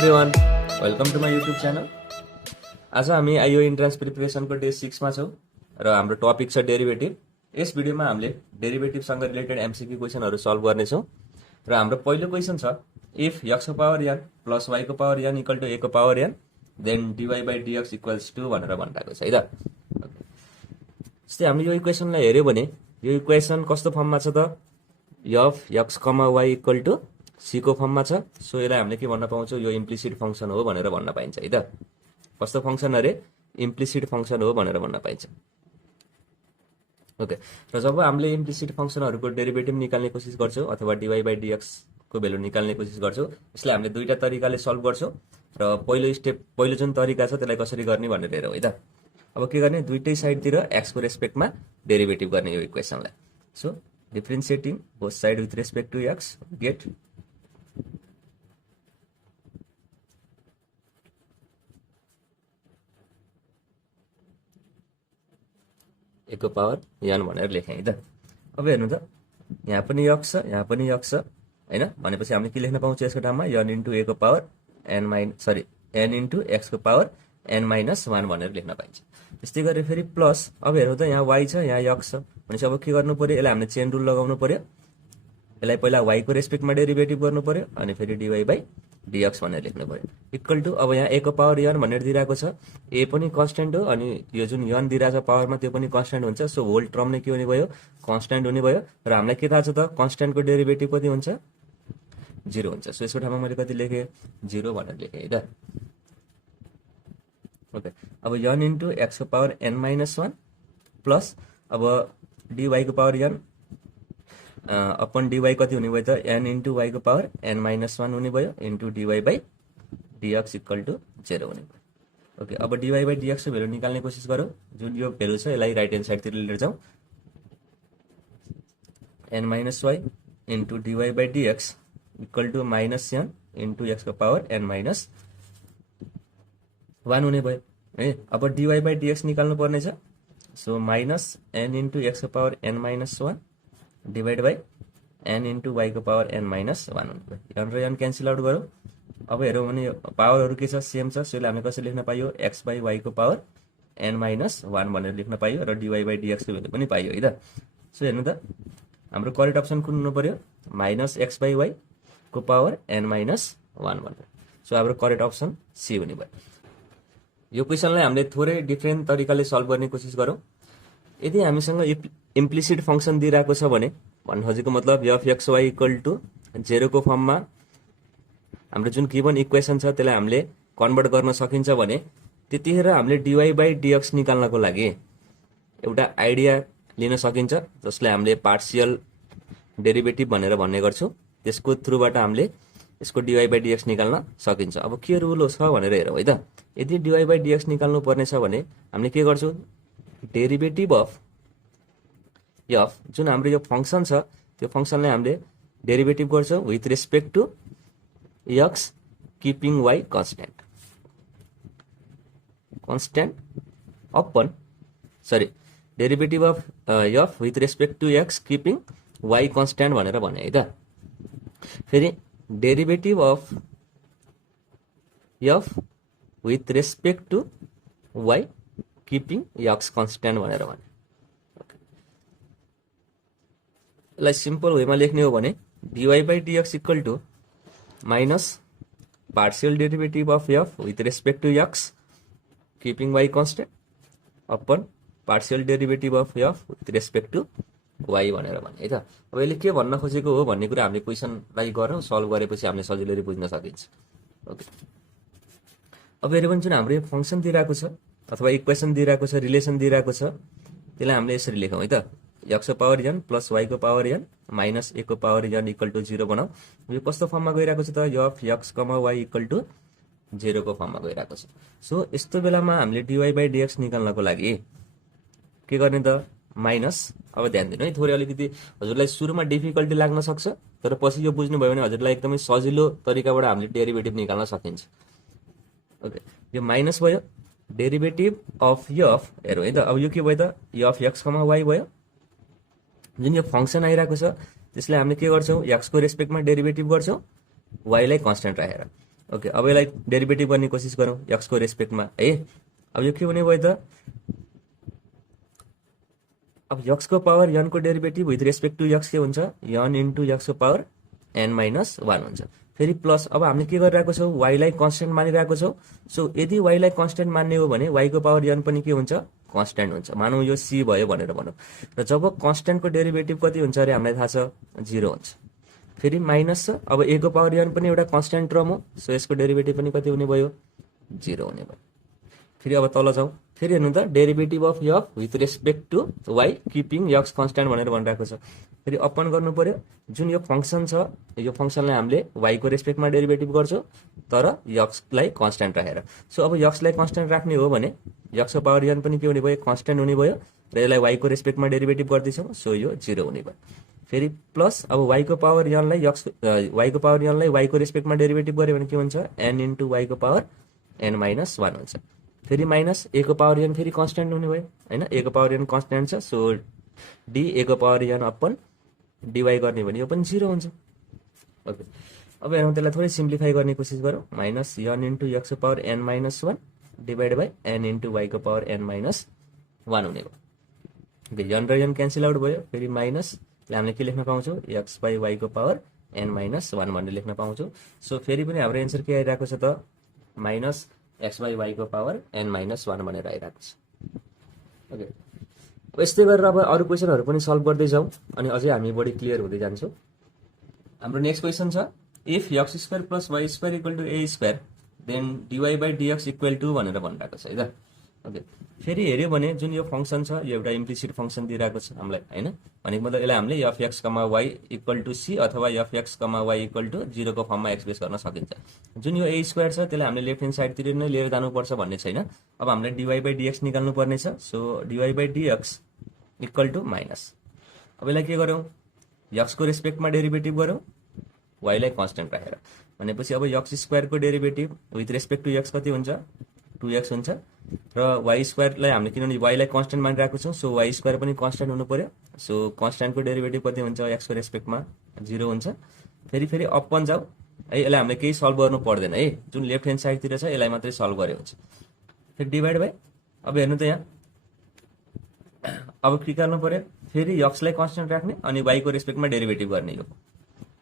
Everyone, welcome to my YouTube channel. आज हामी IO entrance प्रिपरेसनको day 6 मा छौँ र हाम्रो टपिक छ डेरिभेटिभ। यस भिडियोमा हामीले डेरिभेटिभसँग रिलेटेड एमसीक्यू क्वेसनहरू सल्भ गर्नेछौँ र हाम्रो पहिलो क्वेसन छ इफ x को पावर n प्लस y को power n equal to a को power n then dy by dx equals to भनेर भनिरहेको छ है त। जस्तै हामीले यो इक्वेसनलाई हेऱ्यो भने यो इक्वेसन कस्तो फर्ममा छ त f x, y equal to c को फर्ममा छ। सो यसलाई हामीले के भन्न पाउँछौँ, यो इम्प्लिसिट फङ्सन हो भनेर भन्न पाइन्छ है त। कस्तो फङ्सन अरे, इम्प्लिसिट फङ्सन हो भनेर भन्न पाइन्छ। ओके, र जब हामीले इम्प्लिसिट फङ्सनहरूको डेरिभेटिभ निकाल्ने कोसिस गर्छौँ अथवा dy बाई dx को भेल्यु निकाल्ने कोसिस गर्छौँ, यसलाई हामीले दुईटा तरिकाले सल्भ गर्छौँ र पहिलो जुन तरिका छ त्यसलाई कसरी गर्ने भनेर हेरौँ है त। अब के गर्ने, दुईटै साइडतिर x को रेस्पेक्टमा डेरिभेटिभ गर्ने यो इक्वेसनलाई। So differentiating both side with respect to x get a को पावर n भनेर लेखेँ है त। अब हेर्नु त, यहाँ पनि x छ, यहाँ पनि x छ हैन, भनेपछि हामीले के लेख्न पाउँछ यसको ठाउँमा n इन्टु a को पावर n इन्टु x को पावर n माइनस 1 भनेर लेख्न पाइन्छ। त्यस्तै गरेर फेरि प्लस, अब हेर्नु त यहाँ y छ, यहाँ x छ, भनेपछि अब के गर्नु पर्यो, यसलाई हामीले चेन रुल लगाउनु पर्यो। यसलाई पहिला y को रेस्पेक्टमा डेरिभेटिभ गर्नु पर्यो अनि फेरि dy बाई dx भनेर लेख्नु पर्यो इक्वल टु, अब यहाँ a को पावर n भनेर दिइरहेको छ, a पनि कन्स्ट्यान्ट हो अनि यो जुन n दिइरहेको छ पावरमा त्यो पनि कन्स्ट्यान्ट हुन्छ। सो होल टर्म नै के हुने भयो, कन्स्ट्यान्ट हुने भयो। र हामीलाई के थाहा छ त, कन्स्ट्यान्टको डेरिभेटिभ कति हुन्छ, 0 हुन्छ। सो यसको ठाउँमा मैले कति लेखेँ, 0 भनेर लेखेँ है त। ओके, अब n इन्टु x को पावर n माइनस 1 प्लस अब dy को पावर n अपन dy कति हुने भयो त, n इन्टु y को पावर n माइनस 1 हुने भयो into dy by dx equal to 0 हुने भयो। ओके, अब dy बाई dx को भेल्यु निकाल्ने कोसिस गरौँ। जुन यो भेल्यु छ यसलाई राइट ह्यान्ड साइडतिर लिएर जाउँ। n minus y into dy by dx equal to minus n into x को पावर n माइनस 1 हुने भयो है। अब dy बाई dx निकाल्नु पर्ने छ। So minus n into x को power n minus 1 divide by n into y को पावर n माइनस 1 हुने भयो। n र n क्यान्सल आउट गरौँ। अब हेरौँ भने पावरहरू के छ, सेम छ। सो यसलाई हामीले कसरी लेख्न पाइयो, x बाई y को पावर n माइनस 1 भनेर लेख्न पाइयो र dy बाई dx को भेल्यु पनि पाइयो है त। सो हेर्नु त, हाम्रो करेक्ट अप्सन कुन हुनु पर्यो, माइनस x बाई y को पावर n माइनस 1 भनेर। सो हाम्रो करेक्ट अप्सन सी हुने भयो। यो क्वेसनलाई हामीले थोरै डिफ्रेन्ट तरिकाले सल्भ गर्ने कोसिस गरौँ। यदि हामीसँग इम्प्लिसिट फङ्सन दिइरहेको छ भने भन्नु खोजेको मतलब f x y equal to 0 को फर्ममा हाम्रो जुन गिभन इक्वेसन छ त्यसलाई हामीले कन्भर्ट गर्न सकिन्छ भने त्यतिखेर हामीले dy बाई dx निकाल्नको लागि एउटा आइडिया लिन सकिन्छ, जसलाई हामीले पार्सियल डेरिभेटिभ भनेर भन्ने गर्छौँ। त्यसको थ्रुबाट हामीले यसको dy बाई dx निकाल्न सकिन्छ। अब के रुल छ भनेर हेरौँ है त। यदि dy बाई dx निकाल्नु पर्ने छ भने हामीले के गर्छौँ, डेरिभेटिभ अफ f जुन हाम्रो यो फङ्सन छ त्यो फङ्सनलाई हामीले डेरिभेटिभ गर्छौँ with respect to x keeping y constant upon derivative of f with respect to x keeping y constant भनेर भने है त। फेरि derivative of f with respect to y keeping x constant भनेर भने। यसलाई सिम्पल वेमा लेख्ने हो भने dy by dx equal to minus partial derivative of f with respect to x keeping y constant upon partial derivative of f with respect to y भनेर भने है त। अब यसले के भन्न खोजेको हो भन्ने कुरा हामीले क्वेसनलाई गरौँ, सल्भ गरेपछि हामीले सजिलै बुझ्न सकिन्छ। ओके, अब हेऱ्यो भने जुन हाम्रो यो फङ्सन दिइरहेको छ अथवा इक्वेसन दिइरहेको छ, रिलेसन दिइरहेको छ, त्यसलाई हामीले यसरी लेखौँ है त। x को पावर n प्लस y को पावर n माइनस a को पावर n इक्वल टु 0 बनाऊ। यो कस्तो फर्ममा गइरहेको छ त, f x, y equal to 0 को फर्ममा गइरहेको छ। सो यस्तो बेलामा हामीले dy बाई dx निकाल्नको लागि के गर्ने त, माइनस। अब ध्यान दिनु है, थोरै अलिकति हजुरलाई सुरुमा डिफिकल्टी लाग्न सक्छ, तर पछि यो बुझ्नुभयो भने हजुरलाई एकदमै सजिलो तरिकाबाट हामीले डेरिभेटिभ निकाल्न सकिन्छ। ओके, यो माइनस भयो, डेरिभेटिभ अफ f हेरौँ है त। अब यो के भयो त, f x, y भयो। जुन यो फङ्सन आइरहेको छ त्यसलाई हामीले के गर्छौँ, x को रेस्पेक्टमा डेरिभेटिभ गर्छौँ y लाई कन्स्ट्यान्ट राखेर। ओके, अब यसलाई डेरिभेटिभ गर्ने कोसिस गरौँ एक्सको रेस्पेक्टमा है। अब यो के हुने भयो त, अब एक्सको पावर यनको derivative with respect to X के हुन्छ, यन इन्टु एक्सको पावर एन माइनस 1 हुन्छ। फेरि प्लस अब हामीले के गरिरहेको छौँ, वाइलाई कन्सटेन्ट मानिरहेको छौँ। सो यदि वाइलाई कन्सटेन्ट मान्ने हो भने वाइको पावर यन पनि के हुन्छ, कन्सटेन्ट हुन्छ। मानौँ यो सी भयो भनेर भनौँ, र जब कन्सटेन्टको डेरिभेटिभ कति हुन्छ अरे हामीलाई थाहा छ, 0 हुन्छ। फेरि माइनस छ, अब ए को पावर यन पनि एउटा कन्सटेन्ट टर्म हो, सो यसको डेरिभेटिभ पनि कति हुने भयो, 0 हुने भयो। फेरि अब तल जाउँ, फेरि हेर्नु त, derivative of F with respect to Y keeping X constant भनेर भनिरहेको छ। फेरि अपन गर्नु पर्यो, जुन यो फङ्सन छ, यो फङ्सनलाई हामीले वाइको रेस्पेक्टमा डेरिभेटिभ गर्छौँ तर यक्सलाई कन्सटेन्ट राखेर। सो अब यक्सलाई कन्सटेन्ट राख्ने हो भने यक्सको पावर यन पनि के हुने भयो, कन्सटेन्ट हुने भयो, र यसलाई वाइको रेस्पेक्टमा डेरिभेटिभ गर्दैछौँ, सो यो 0 हुने भयो। फेरि प्लस अब वाइको पावर यनलाई वाइको पावर यनलाई वाइको रेस्पेक्टमा डेरिभेटिभ गऱ्यो भने के हुन्छ, एन इन्टु वाइको पावर एन माइनस 1 हुन्छ। फेरि माइनस ए को पावर एन फेरि कन्सटेन्ट हुने भयो होइन, ए को पावर एन कन्सटेन्ट छ, सो डी ए को पावर एन अपन डिवाई गर्ने भने यो पनि 0 हुन्छ। ओके, अब हेरौँ त्यसलाई थोरै सिम्प्लिफाई गर्ने कोसिस गरौँ, माइनस यन इन्टु एक्सको power N minus 1 divide by N into वाइको पावर एन माइनस 1 हुने भयो। ओके, यन र यन क्यान्सल आउट भयो, फेरि माइनस हामीले के लेख्न पाउँछौँ, एक्स बाई वाइको पावर एन माइनस 1 भनेर लेख्न पाउँछौँ। सो फेरि पनि हाम्रो एन्सर के आइरहेको छ त, माइनस एक्स बाई वाइको पावर एन माइनस 1 भनेर आइरहेको छ। ओके, अब यस्तै गरेर अब अरू क्वेसनहरू पनि सल्भ गर्दै जाउँ अनि अझै हामी बढी क्लियर हुँदै जान्छौँ। हाम्रो नेक्स्ट क्वेसन छ, if X square plus Y square equal to A square then D Y by D X equal to भनेर भनिरहेको छ है त। ओके, फेरि हेऱ्यो भने जुन यो फङ्सन छ यो एउटा इम्प्लिसिट फङ्सन दिइरहेको छ हामीलाई होइन, भनेको मतलब यसलाई हामीले F X comma Y equal to C अथवा F X comma Y equal to 0 को फर्ममा एक्सप्रेस गर्न सकिन्छ। जुन यो ए स्क्वायर छ त्यसलाई हामीले लेफ्ट ह्यान्ड साइडतिर नै लिएर जानुपर्छ भन्ने छैन। अब हामीले डिवाई बाई डिएक्स निकाल्नु पर्ने छ, so D Y by D X equal to minus, अब यसलाई के गरौँ, एक्सको रेस्पेक्टमा डेरिभेटिभ गरौँ वाइलाई कन्सटेन्ट राखेर, भनेपछि अब एक्स स्क्वायरको derivative with respect to X कति हुन्छ, 2x हुन्छ, र वाइ स्क्वायरलाई हामीले किनभने वाइलाई कन्सटेन्ट मानिरहेको छौँ, सो वाइ स्क्वायर पनि कन्सटेन्ट हुनु पर्यो, सो कन्सटेन्टको डेरिभेटिभ कति हुन्छ, एक्सको रेस्पेक्टमा 0 हुन्छ। फेरि अपन जाऊ है, यसलाई हामीले केही सल्भ गर्नु पर्दैन है, जुन लेफ्ट ह्यान्ड साइडतिर छ यसलाई मात्रै सल्भ गरे हुन्छ। फेरि डिभाइड बाई, अब हेर्नु त यहाँ अब के गर्नु पर्यो, फेरि एक्सलाई कन्सटेन्ट राख्ने अनि वाइको रेस्पेक्टमा डेरिभेटिभ गर्ने, यो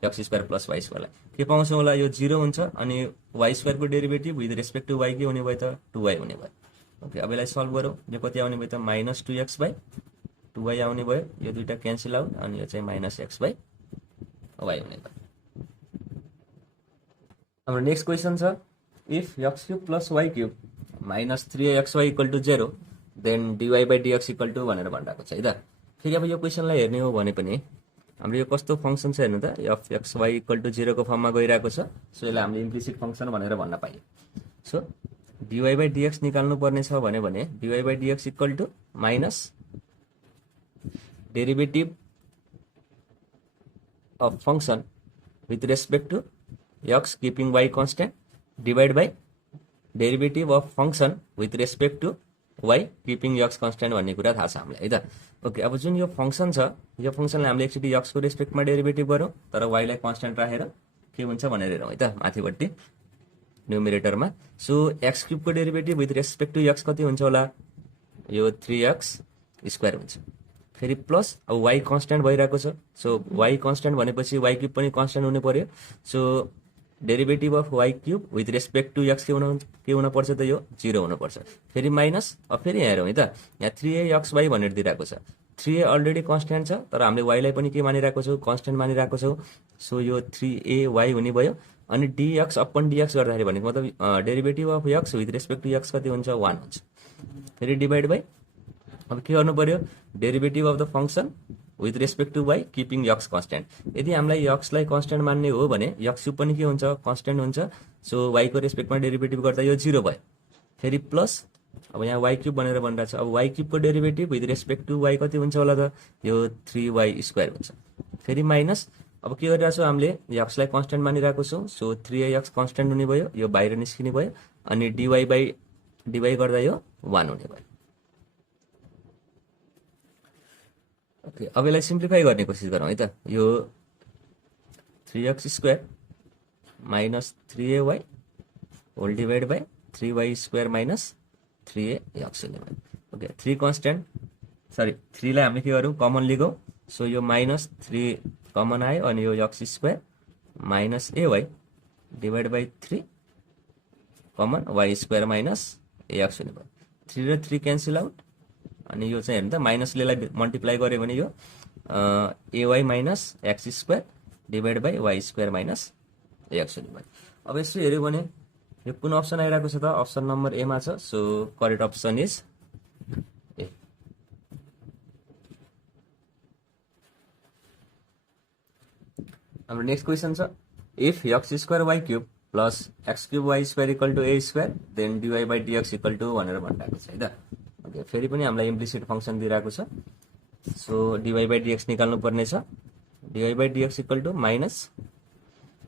एक्स स्क्वायर प्लस वाइ स्क्वायरलाई के पाउँछौँ होला, यो 0 हुन्छ अनि वाइ स्क्वायरको derivative with respect to Y के हुने भयो त, 2y हुने भयो। ओके, अब यसलाई सल्भ गरौँ, यो कति आउने भयो त, माइनस 2x बाई 2y आउने भयो, यो दुइटा क्यान्सल आउट अनि यो चाहिँ माइनस एक्स बाई वाइ हुने भयो। हाम्रो नेक्स्ट क्वेसन छ, if X cube plus Y cube minus 3xy equal to 0 then D Y by D X equal to भनेर भनिरहेको छ है त। फेरि अब यो क्वेसनलाई हेर्ने हो भने पनि हाम्रो यो कस्तो फङ्सन छ हेर्नु त, F X Y equal to 0 को फर्ममा गइरहेको छ, सो यसलाई हामीले इम्प्लिसिट फङ्सन भनेर भन्न पाइयो। सो डिवाई बाई डिएक्स निकाल्नु पर्ने छ भने D Y by D X equal to minus derivative of function with respect to X keeping Y constant divide by derivative of function with respect to Y keeping X constant भन्ने कुरा थाहा छ हामीलाई है त। ओके, अब जुन यो फङ्सन छ यो फङ्सनलाई हामीले एकचोटि एक्सको रेस्पेक्टमा डेरिभेटिभ गरौँ तर वाइलाई कन्सटेन्ट राखेर के हुन्छ भनेर हेरौँ है त माथिपट्टि न्युमेरेटरमा। सो एक्स क्युबको derivative with respect to X कति हुन्छ होला, यो 3x स्क्वायर हुन्छ। फेरि प्लस अब वाइ कन्सटेन्ट भइरहेको छ, सो वाइ कन्सटेन्ट भनेपछि वाइ क्युब पनि कन्सटेन्ट हुनु पर्यो, so derivative of Y cube with respect to X के हुनुपर्छ त, यो 0 हुनुपर्छ। फेरि माइनस, अब फेरि हेरौँ है त, यहाँ 3axy भनेर दिइरहेको छ, 3a अलरेडी कन्सटेन्ट छ तर हामीले वाइलाई पनि के मानिरहेको छौँ, कन्सटेन्ट मानिरहेको छौँ, सो यो 3ay हुने भयो। अनि डिएक्स अपन डिएक्स गर्दाखेरि भनेको मतलब derivative of X with respect to X कति हुन्छ, 1 हुन्छ। फेरि डिभाइड बाई, अब के गर्नु पर्यो, derivative of the function with respect to Y keeping X constant. यदि हामीलाई एक्सलाई कन्सटेन्ट मान्ने हो भने एक्स क्युब पनि के हुन्छ, कन्सटेन्ट हुन्छ, सो वाइको रेस्पेक्टमा डेरिभेटिभ गर्दा यो 0 भयो। फेरि प्लस, अब यहाँ वाइ क्युब भनेर भनिरहेको छ, अब वाइ क्युबको derivative with respect to Y कति हुन्छ होला त, यो 3y स्क्वायर हुन्छ। फेरि माइनस, अब के गरिरहेको छौँ हामीले एक्सलाई कन्सटेन्ट मानिरहेको छौँ, सो 3x कन्सटेन्ट हुने भयो, यो बाहिर निस्किने भयो अनि डिवाई बाई डिवाई गर्दा यो 1 हुने भयो। ओके, अब यसलाई सिम्प्लिफाई गर्ने कोसिस गरौँ है त, यो 3x square minus 3ay whole divide by 3y² minus 3ax हुने भयो। ओके 3 कन्स्टेन्ट सरी 3 लाई हामीले के गरौँ कमन लिगौँ। सो यो माइनस 3 कमन आयो अनि यो x² minus ay divide by 3 common y² minus ax हुने भयो। 3 र 3 क्यान्सल आउट अनि यो चाहिँ हेर्नु त माइनसले लाई मल्टिप्लाई गर्यो भने यो ay minus x² divide by y² minus ax हुने भयो। अब यसो हेऱ्यो भने यो कुन अप्सन आइरहेको छ त अप्सन नम्बर ए मा छ। So correct option is A. हाम्रो नेक्स्ट क्वेसन छ if x² y³ plus x³ y² equal to a² then dy by dx equal to भनेर भनिरहेको छ है त। ओके फेरि पनि हामीलाई इम्प्लिसिट फंक्सन दिइरहेको छ। सो dy बाई dx निकाल्नु पर्ने छ। dy by dx equal to minus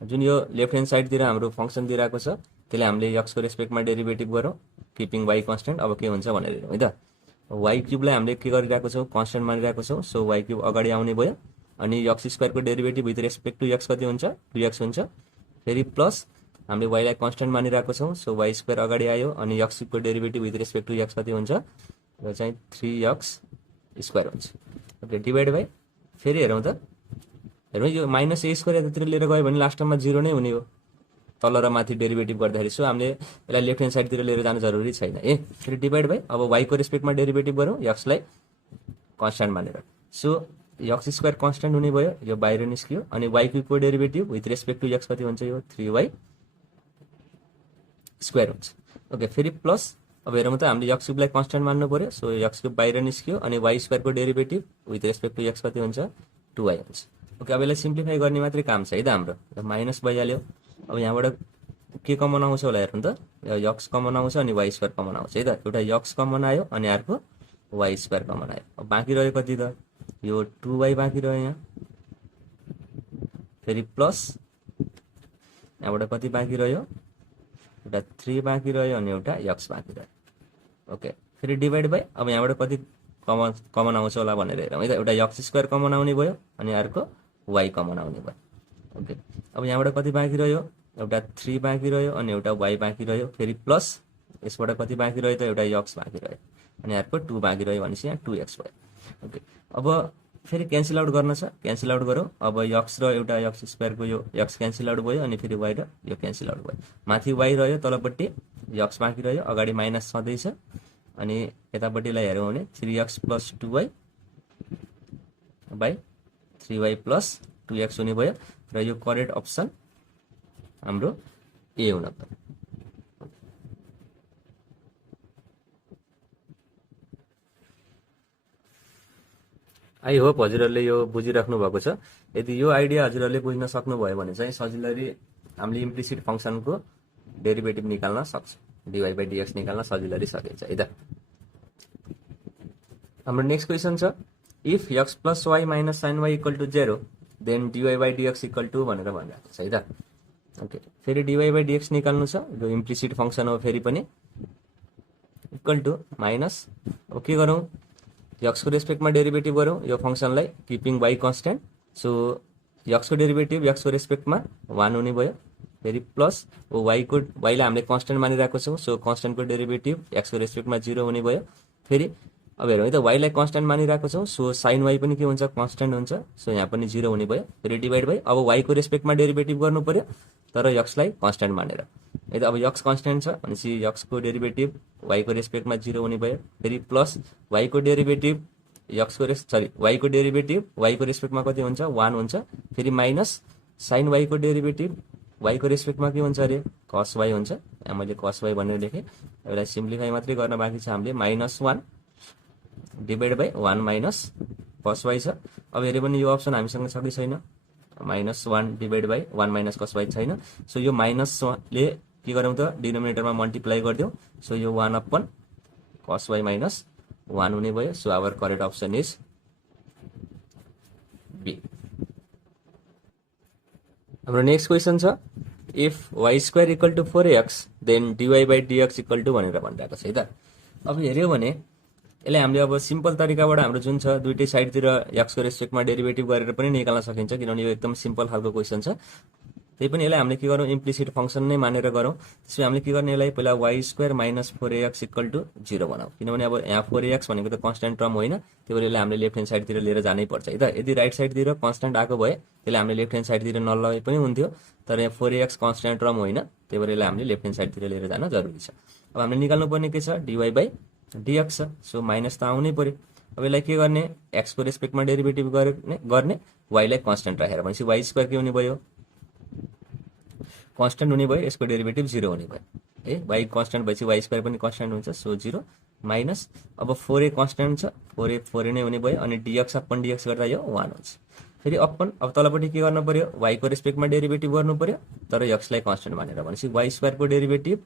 जुन यो लेफ्ट ह्यान्ड साइडतिर हाम्रो फंक्सन दिइरहेको छ त्यसले हामीले x को रेस्पेक्टमा डेरिभेटिभ गरौँ किपिङ y कन्स्टेन्ट। अब के हुन्छ भनेर हेरौँ है त। y³ लाई हामीले के गरिरहेको छौँ कन्स्टेन्ट मानिरहेको छौँ। सो y³ अगाडि आउने भयो अनि x² को derivative with respect to x कति हुन्छ 2x हुन्छ। फेरि प्लस हामीले y लाई कन्स्टेन्ट मानिरहेको छौँ। सो y² अगाडि आयो अनि x³ को derivative with respect to x कति हुन्छ यो चाहिँ 3x² हुन्छ। ओके डिवाइड बाई फेरि हेरौँ त हेरौँ यो माइनस a² यतातिर लिएर गयो भने लास्टमा 0 नै हुने हो तल र माथि डेरिभेटिभ गर्दाखेरि। सो हामीले यसलाई लेफ्ट ह्यान्ड साइडतिर लिएर जानु जरुरी छैन ए। फेरि डिवाइड बाई अब y को रेस्पेक्टमा डेरिभेटिभ गरौँ x लाई कन्स्टेन्ट मानेर। सो x² कन्स्टेन्ट हुने भयो यो बाहिर निस्कियो अनि y³ को derivative with respect to x कति हुन्छ यो 3y² हुन्छ। ओके फेरि प्लस अब हेरौँ त हामीले x³ लाई कन्स्टेन्ट मान्नु पर्यो। सो x³ बाहिर निस्कियो अनि y² को derivative with respect to x कति हुन्छ 2y हुन्छ। ओके अब यसलाई सिम्प्लिफाई गर्ने मात्रै काम छ है त हाम्रो माइनस भइहाल्यो। अब यहाँबाट के कमन आउँछ होला हेर्नु त x कमन आउँछ अनि y² कमन आउँछ है त। एउटा x कमन आयो अनि अर्को y² कमन आयो। अब बाँकी रह्यो कति त यो 2y बाँकी रह्यो यहाँ। फेरि प्लस यहाँबाट कति बाँकी रह्यो एउटा 3 बाँकी रह्यो अनि एउटा x बाँकी रह्यो। ओके फेरि डिवाइड बाई अब यहाँबाट कति कमन आउँछ होला भनेर हेरौँ है त। एउटा x² कमन आउने भयो अनि अर्को y कमन आउने भयो। ओके अब यहाँबाट कति बाँकी रह्यो एउटा 3 बाँकी रह्यो अनि एउटा y बाँकी रह्यो। फेरि प्लस यसबाट कति बाँकी रह्यो त एउटा x बाँकी रह्यो अनि अर्को 2 बाँकी रह्यो भनेपछि यहाँ 2x भयो। ओके अब फेरि क्यान्सल आउट गर्न छ क्यान्सल आउट गरौँ। अब x र एउटा x² को यो x क्यान्सल आउट भयो अनि फेरि y र यो क्यान्सल आउट भयो। माथि y रह्यो तलपट्टि x बाँकी रह्यो अगाडि माइनस छँदैछ अनि यतापट्टिलाई हेरौँ भने 3x plus 2y by 3y plus 2x हुने भयो र यो करेक्ट अप्सन हाम्रो ए हुन पर्यो। आई होप हजुरहरूले यो बुझिराख्नु भएको छ। यदि यो आइडिया हजुरहरूले बुझ्न सक्नुभयो भने चाहिँ सजिलैले हामीले इम्प्लिसिट फंक्सनको डेरिभेटिभ निकाल्न सक्छ dy बाई dx निकाल्न सजिलैले सकिन्छ है त। हाम्रो नेक्स्ट क्वेसन छ if x plus y minus sin y equal to 0 then dy by dx equal to भनेर भनिरहेको छ है त। ओके फेरि dy बाई dx निकाल्नु छ यो इम्प्लिसिट फंक्सन हो फेरि पनि इक्वल टु माइनस अब के गरौँ x को रेस्पेक्टमा डेरिभेटिभ गरौँ यो फंक्सनलाई keeping y constant. So x को डेरिभेटिभ x को रेस्पेक्टमा 1 हुने भयो। फेरि प्लस y लाई हामीले कन्स्टेन्ट मानिरहेको छौँ। सो कन्स्टेन्टको डेरिभेटिभ x को रेस्पेक्टमा 0 हुने भयो। फेरि अब हेरौँ है त y लाई कन्स्टेन्ट मानिरहेको छौँ। सो साइन y पनि के हुन्छ कन्स्टेन्ट हुन्छ। सो यहाँ पनि 0 हुने भयो। फेरि डिवाइड बाई अब y को रेस्पेक्टमा डेरिभेटिभ गर्नु पर्यो तर x लाई कन्स्टेन्ट मानेर है त। अब x कन्स्टेन्ट छ भनेपछि x को डेरिभेटिभ y को रेस्पेक्टमा 0 हुने भयो। फेरि प्लस y को डेरिभेटिभ y को डेरिभेटिभ y को रेस्पेक्टमा कति हुन्छ 1 हुन्छ। फेरि माइनस साइन y को डेरिभेटिभ y को रेस्पेक्टमा के हुन्छ अरे cos y हुन्छ। यहाँ मैले cos y भनेर लेखेँ। यसलाई सिम्प्लिफाई मात्रै गर्न बाँकी छ हामीले -1 divide by 1 minus cos y छ। अब हेऱ्यो भने यो अप्सन हामीसँग छ कि छैन -1 divide by 1 minus cos y छैन। सो यो -1 ले के गरौँ त डिनोमिनेटरमा मल्टिप्लाई गरिदिउँ। सो यो 1 अपन cos y माइनस 1 हुने भयो। So our correct option is B. हाम्रो नेक्स्ट क्वेसन छ if y² equal to 4x then dy by dx equal to भनेर भनिरहेको छ है त। अब हेऱ्यो भने यसलाई हामीले अब सिम्पल तरिकाबाट हाम्रो जुन छ दुईटै साइडतिर x को रेस्पेक्टमा डेरिभेटिभ गरेर पनि निकाल्न सकिन्छ किनभने यो एकदम सिम्पल खालको क्वेसन छ। त्यही पनि यसलाई हामीले के गरौँ इम्प्लिसिट फंक्सन नै मानेर गरौँ। त्यसपछि हामीले के गर्ने यसलाई पहिला y² - 4ax = 0 बनाऊ, किनभने अब यहाँ 4ax भनेको त कन्स्ट्यान्ट टर्म होइन, त्यही भएर यसलाई हामीले लेफ्ट ह्यान्ड साइडतिर लिएर जानै पर्छ है त। यदि राइट साइडतिर कन्स्ट्यान्ट आएको भए त्यसलाई हामीले लेफ्ट ह्यान्ड साइडतिर नलगाए पनि हुन्थ्यो, तर यहाँ 4ax कन्स्ट्यान्ट टर्म होइन, त्यही भएर यसलाई हामीले लेफ्ट ह्यान्ड साइडतिर लिएर जान जरुरी छ। अब हामीले निकाल्नु पर्ने के छ dy/dx छ, सो माइनस त आउनै पर्यो। अब यसलाई के गर्ने x को रेस्पेक्टमा डेरिभेटिभ गर्ने y लाई कन्स्ट्यान्ट राखेर, भनेपछि y² के हुने भयो कन्स्ट्यान्ट हुने भयो, यसको डेरिभेटिभ 0 हुने भयो है। y कन्स्ट्यान्ट भएपछि y² पनि कन्स्ट्यान्ट हुन्छ, सो 0 माइनस अब 4a कन्स्ट्यान्ट छ, 4a नै हुने भयो अनि dx अपन dx गर्दा यो 1 हुन्छ। फेरि अपन अब तलपट्टि के गर्नु पर्यो y को रेस्पेक्टमा डेरिभेटिभ गर्नु पर्यो, तर x लाई कन्स्ट्यान्ट मानेर, भनेपछि y² को डेरिभेटिभ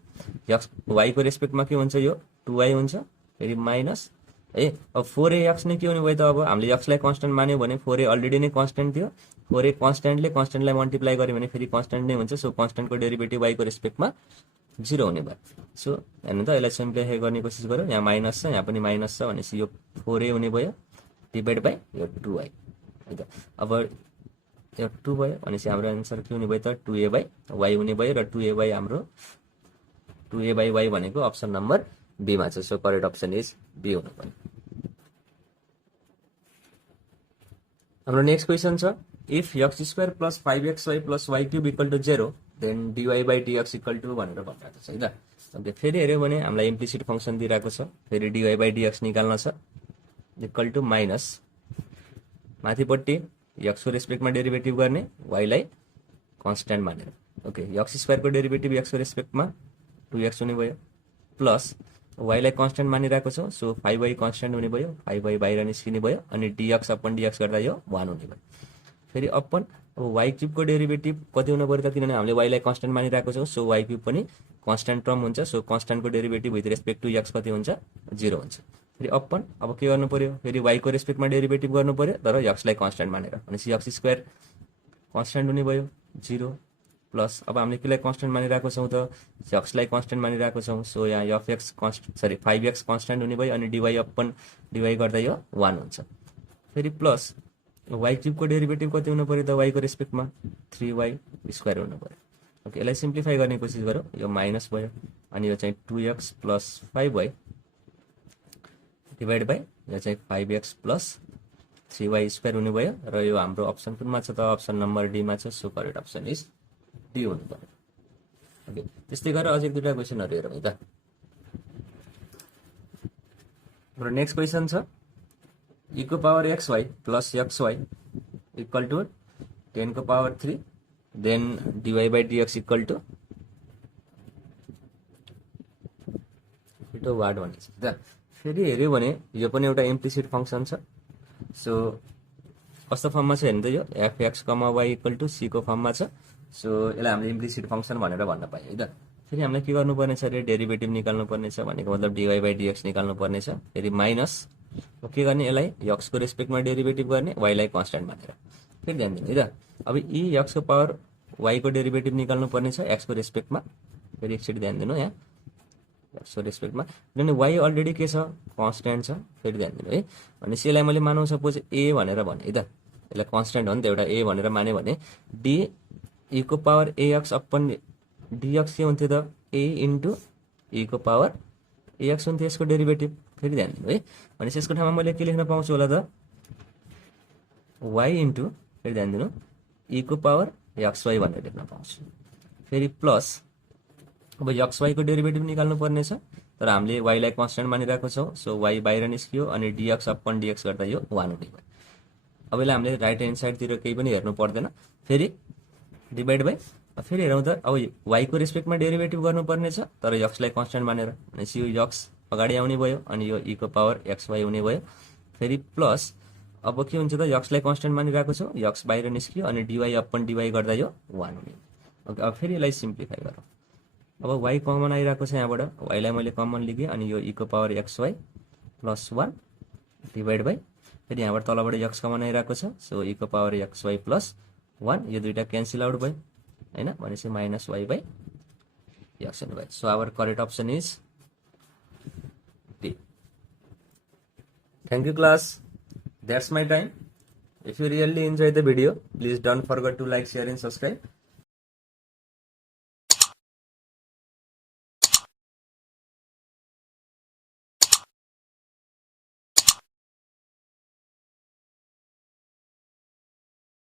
y को रेस्पेक्टमा के हुन्छ यो 2y हुन्छ, फेरि माइनस है। अब 4ax नै के हुने भयो त, अब हामीले x लाई कन्स्ट्यान्ट मान्यो भने 4a अलरेडी नै कन्स्ट्यान्ट थियो, 4a कन्स्ट्यान्टलाई मल्टिप्लाई गर्यो भने फेरि कन्स्ट्यान्ट नै हुन्छ, सो कन्स्ट्यान्टको डेरिभेटिभ y को रेस्पेक्टमा 0 हुने भयो। सो हेर्नु त यसलाई सिम्प्लिफाई गर्ने कोसिस गरौँ, यहाँ माइनस छ यहाँ पनि माइनस छ, भनेपछि यो 4a हुने भयो डिभाइड बाइ यो 2y है त। अब यो 2 भयो भनेपछि हाम्रो आन्सर के हुने भयो त 2a/y हुने भयो, र 2a/ हाम्रो 2a/y भनेको अप्सन नम्बर बी मा छ, so correct option is B हुनु पर्यो। हाम्रो नेक्स्ट क्वेसन छ इफ x² + 5xy + y³ = 0 देन dy/dx = भनेर भनिरहेको छ है त। अब फेरि हेऱ्यो भने हामीलाई इम्प्लिसिट फंक्सन दिइरहेको छ, फेरि dy/dx निकाल्न छ इक्वल टु माइनस माथिपट्टि x को रेस्पेक्टमा डेरिभेटिभ गर्ने y लाई कन्स्ट्यान्ट मानेर, ओके x² को डेरिभेटिभ x को रेस्पेक्टमा 2x हुने भयो, प्लस y लाई कन्स्ट्यान्ट मानिरहेको छ, सो 5y कन्स्ट्यान्ट हुने भयो, 5y बाहिर निस्किने भयो अनि dx अपन dx गर्दा यो 1 हुने भयो। फेरि अपन अब y³ को डेरिभेटिभ कति हुनु पर्यो त, किनभने हामीले y लाई कन्स्ट्यान्ट मानिरहेको छौँ, सो y³ पनि कन्स्ट्यान्ट टर्म हुन्छ, सो कन्स्ट्यान्टको derivative with respect to x कति हुन्छ 0 हुन्छ। फेरि अपन अब के गर्नु पर्यो फेरि y को रेस्पेक्टमा डेरिभेटिभ गर्नु पर्यो, तर x लाई कन्स्ट्यान्ट मानेर, भनेपछि x² कन्स्ट्यान्ट हुने भयो 0, प्लस अब हामीले केलाई कन्स्ट्यान्ट मानिरहेको छौँ त x लाई कन्स्ट्यान्ट मानिरहेको छौँ, सो यहाँ fx 5x कन्स्ट्यान्ट हुने भयो अनि dy गर्दा यो 1 हुन्छ। फेरि प्लस y³ को डेरिभेटिभ कति हुनु पर्यो त y को रेस्पेक्टमा 3y² हुनु पर्यो, ओके यसलाई सिम्प्लिफाई गर्ने कोसिस गरौँ, यो माइनस भयो अनि यो चाहिँ 2x + 5y डिभाइड बाइ यो चाहिँ 5x + 3y² हुने भयो, र यो हाम्रो अप्सन कुनमा छ त अप्सन नम्बर डी मा छ, so correct option is D हुनु पर्यो। ओके त्यस्तै गरेर अझै दुईटा क्वेसनहरु हेरौँ है त। हाम्रो नेक्स्ट क्वेसन छ e⁻xy + xy = 10⁻³ then dy/dx = what भनेछ त। फेरि हेर्यो भने यो पनि एउटा इम्प्लिसिट फंक्सन छ, सो कस्तो फर्ममा छ हेर्नु त, यो fx, y = c को फर्ममा छ, सो यसलाई हामीले इम्प्लिसिट फंक्सन भनेर भन्न पाए है त। फेरि हामीलाई के गर्नुपर्ने छ रे डेरिभेटिभ निकाल्नु पर्ने छ, भनेको मतलब dy/dx निकाल्नु पर्ने छ, फेरि माइनस के गर्ने यसलाई x को रेस्पेक्टमा डेरिभेटिभ गर्ने y लाई कन्स्ट्यान्ट मानेर। फेरि ध्यान दिनु है त, अब ई x को पावर y को डेरिभेटिभ निकाल्नु पर्ने छ x को रेस्पेक्टमा, फेरि एकचोटि ध्यान दिनु यहाँ x को रेस्पेक्टमा, किनभने y अलरेडी के छ कन्स्ट्यान्ट छ। फेरि ध्यान दिनु है, अनि यसलाई मैले मानौँ सपोज a भनेर भने है त, यसलाई कन्स्ट्यान्ट हो नि त एउटा a भनेर माने भने d(e⁻ax अपन dx के हुन्थ्यो त a * e⁻ax हुन्थ्यो यसको डेरिभेटिभ। फेरि ध्यान दिनु है, भनेपछि यसको ठाउँमा मैले के लेख्न पाउँछु होला त y * फेरि ध्यान दिनु e⁻xy भनेर लेख्न पाउँछु। फेरि प्लस अब xy को डेरिभेटिभ निकाल्नु पर्ने छ, तर हामीले y लाई कन्स्ट्यान्ट मानिरहेको छौँ, सो y बाहिर निस्कियो अनि dx अपन dx गर्दा यो 1 हुने भयो। अब यसलाई हामीले राइट ह्यान्ड साइडतिर केही पनि हेर्नु पर्दैन, फेरि डिभाइड बाइ फेरि हेरौँ त, अब y को रेस्पेक्टमा डेरिभेटिभ गर्नुपर्ने छ, तर x लाई कन्स्ट्यान्ट मानेर, भनेपछि यो x अगाडि आउने भयो अनि यो e⁻xy हुने भयो। फेरि प्लस अब के हुन्छ त x लाई कन्स्ट्यान्ट मानिरहेको छौँ, x बाहिर निस्कियो अनि dy अपन dy गर्दा यो 1 हुने। ओके अब फेरि यसलाई सिम्प्लिफाई गरौँ, अब y कमन आइरहेको छ यहाँबाट, y लाई मैले कमन लिएँ अनि यो e⁻xy + 1 डिभाइड बाइ फेरि यहाँबाट तलबाट x कमन आइरहेको छ, सो e⁻xy + 1 यो दुईटा क्यान्सल आउट भयो हैन, भनेपछि -y/x हुने भयो। So our correct option is D. Thank you class. That's my time. If you really enjoy the video, please don't forget to like, share and subscribe.